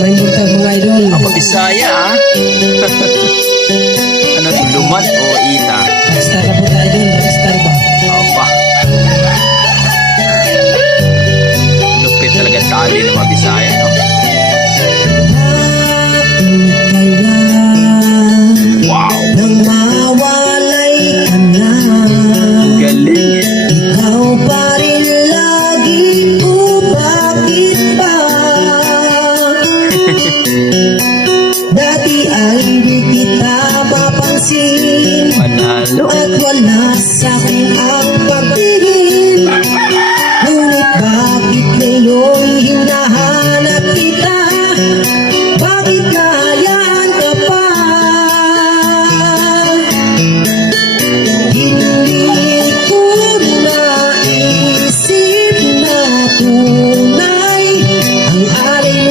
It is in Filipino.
May multag mga idol. Apa Bisaya ah. Ano to, lumat o ita? Rockstar na po tayo idol. Rockstar ba? Apa. Lupit talaga tali ng mga Bisaya, no? Wow! Nang mawalay ka na, Galing eh. ikaw pa rin lagi ko, bakit ba? Dati ay hindi kita mapansin Panalo. at wala sa aking